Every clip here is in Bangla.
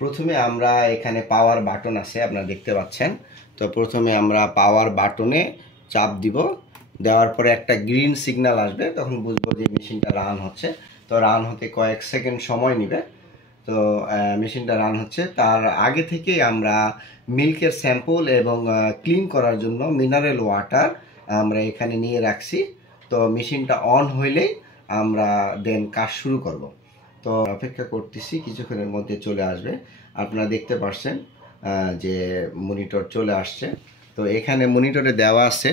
প্রথমে আমরা এখানে পাওয়ার বাটন আছে আপনারা দেখতে পাচ্ছেন। তো প্রথমে আমরা পাওয়ার বাটনে চাপ দিব, দেওয়ার পরে একটা গ্রিন সিগন্যাল আসবে, তখন বুঝবো যে মেশিনটা রান হচ্ছে। তো রান হতে কয়েক সেকেন্ড সময় নেবে। তো মেশিনটা রান হচ্ছে। তার আগে থেকে আমরা মিল্কের স্যাম্পল এবং ক্লিন করার জন্য মিনারেল ওয়াটার আমরা এখানে নিয়ে রাখছি। তো মেশিনটা অন হইলেই আমরা দেন কাজ শুরু করব। তো অপেক্ষা করতেছি, কিছুক্ষণের মধ্যে চলে আসবে। আপনারা দেখতে পাচ্ছেন যে মনিটর চলে আসছে। তো এখানে মনিটরে দেওয়া আছে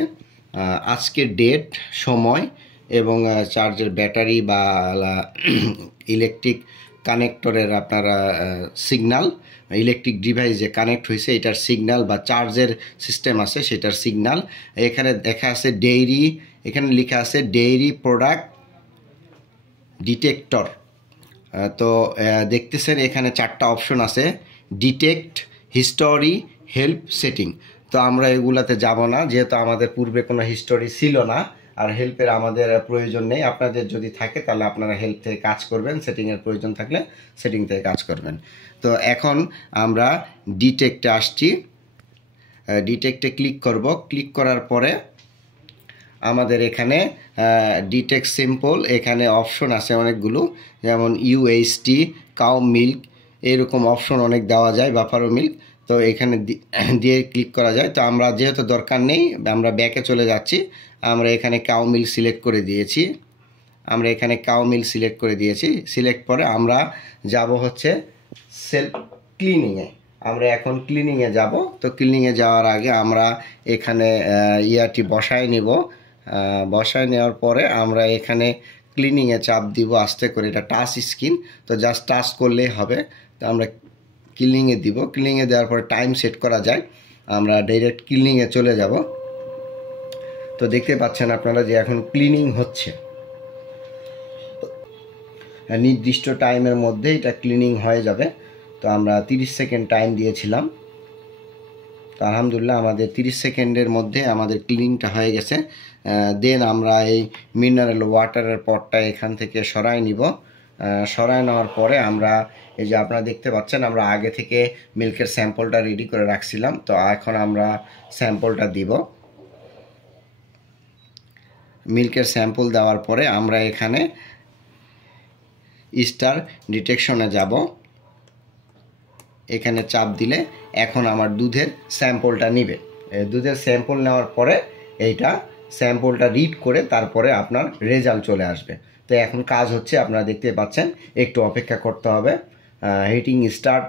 আজকের ডেট, সময় এবং চার্জের ব্যাটারি বা ইলেকট্রিক কানেক্টরের আপনারা সিগন্যাল, ইলেকট্রিক ডিভাইস যে কানেক্ট হয়েছে এটার সিগন্যাল বা চার্জের সিস্টেম আছে সেটার সিগন্যাল। এখানে দেখা আছে ডেইরি, এখানে লেখা আছে ডেইরি প্রোডাক্ট ডিটেক্টর। তো দেখতেছেন এখানে 4টা অপশন আছে, ডিটেক্ট, হিস্টোরি, হেল্প, সেটিং। তো আমরা এগুলাতে যাব না, যেহেতু আমাদের পূর্বে কোনো হিস্টোরি ছিল না আর হেল্পের আমাদের প্রয়োজন নেই। আপনাদের যদি থাকে তাহলে আপনারা হেল্প থেকে কাজ করবেন, সেটিংয়ের প্রয়োজন থাকলে সেটিং থেকে কাজ করবেন। তো এখন আমরা ডিটেক্টে আসছি, ডিটেক্টে ক্লিক করব। ক্লিক করার পরে আমাদের এখানে ডিটেক্ট সিম্পল, এখানে অপশন আছে অনেকগুলো, যেমন ইউএইচটি, কাউ মিল্ক, এরকম অপশন অনেক দেওয়া যায়, বাফারো মিল্ক। তো এখানে দিয়ে ক্লিক করা যায়। তো আমরা যেহেতু দরকার নেই, আমরা ব্যাকে চলে যাচ্ছি। আমরা এখানে কাউ মিল্ক সিলেক্ট করে দিয়েছি, সিলেক্ট করে আমরা যাব হচ্ছে সেলফ ক্লিনিংয়ে। আমরা এখন ক্লিনিংয়ে যাব। তো ক্লিনিংয়ে যাওয়ার আগে আমরা এখানে ইয়াটি বসায় নিব। বসায় নেওয়ার পরে আমরা এখানে ক্লিনিংয়ে চাপ দিব আস্তে করে, এটা টাচ স্ক্রিন, তো জাস্ট টাচ করলেই হবে। তো আমরা ক্লিনিংয়ে দিব। ক্লিনিংয়ে দেওয়ার পরে টাইম সেট করা যায়, আমরা ডাইরেক্ট ক্লিনিংয়ে চলে যাব। তো দেখতে পাচ্ছেন আপনারা যে এখন ক্লিনিং হচ্ছে, নির্দিষ্ট টাইমের মধ্যে এটা ক্লিনিং হয়ে যাবে। তো আমরা 30 সেকেন্ড টাইম দিয়েছিলাম। তো আলহামদুলিল্লাহ আমাদের 30 সেকেন্ডের মধ্যে আমাদের ক্লিনিংটা হয়ে গেছে। দেন আমরা এই মিনারেল ওয়াটারের পটটা এখান থেকে সরাই নিব। সরাই নেওয়ার পরে আমরা এই যে আপনারা দেখতে পাচ্ছেন আমরা আগে থেকে মিল্কের স্যাম্পলটা রেডি করে রাখছিলাম। তো এখন আমরা স্যাম্পলটা দিব। মিল্কের স্যাম্পল দেওয়ার পরে আমরা এখানে স্টার ডিটেকশনে যাব। এখানে চাপ দিলে এখন আমার দুধের স্যাম্পলটা নিবে। দুধের স্যাম্পল নেওয়ার পরে এইটা স্যাম্পলটা রিড করে তারপরে আপনার রেজাল্ট চলে আসবে। তো এখন কাজ হচ্ছে, আপনারা দেখতে পাচ্ছেন, একটু অপেক্ষা করতে হবে। হিটিং স্টার্ট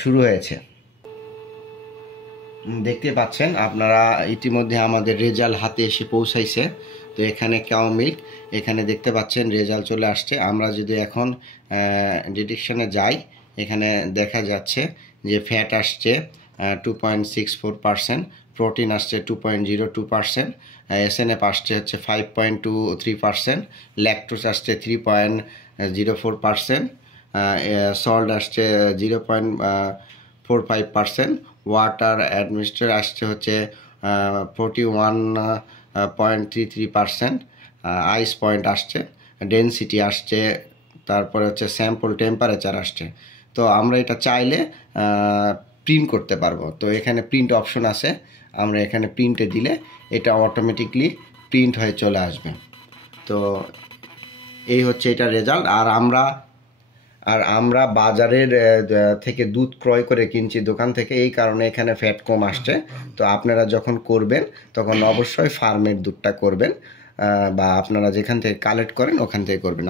শুরু হয়েছে, দেখতে পাচ্ছেন আপনারা ইতিমধ্যে আমাদের রেজাল্ট হাতে এসে পৌঁছাইছে। তো এখানে কাউ মিল্ক, এখানে দেখতে পাচ্ছেন রেজাল্ট চলে আসছে। আমরা যদি এখন ডিটেকশনে যাই, এখানে দেখা যাচ্ছে যে ফ্যাট আসছে 2.64%, প্রোটিন আসছে 2.02%, এসএনএফ আসছে হচ্ছে 5.23%, ল্যাকটোজ আসছে 3.04%, সল্ট আসছে 0.45%, ওয়াটার অ্যাডমিনিস্ট্রেট আসছে হচ্ছে 41.33%, আইস পয়েন্ট আসছে, ডেনসিটি আসছে, তারপরে হচ্ছে স্যাম্পল টেম্পারেচার আসছে। তো আমরা এটা চাইলে প্রিন্ট করতে পারবো। তো এখানে প্রিন্ট অপশন আছে, আমরা এখানে প্রিন্টে দিলে এটা অটোমেটিকলি প্রিন্ট হয়ে চলে আসবে। তো এই হচ্ছে এটা রেজাল্ট। আর আমরা বাজারের থেকে দুধ ক্রয় করে কিনছি দোকান থেকে, এই কারণে এখানে ফ্যাট কম আসছে। তো আপনারা যখন করবেন তখন অবশ্যই ফার্মের দুধটা করবেন, বা আপনারা যেখান থেকে কালেক্ট করেন ওখান থেকে করবেন।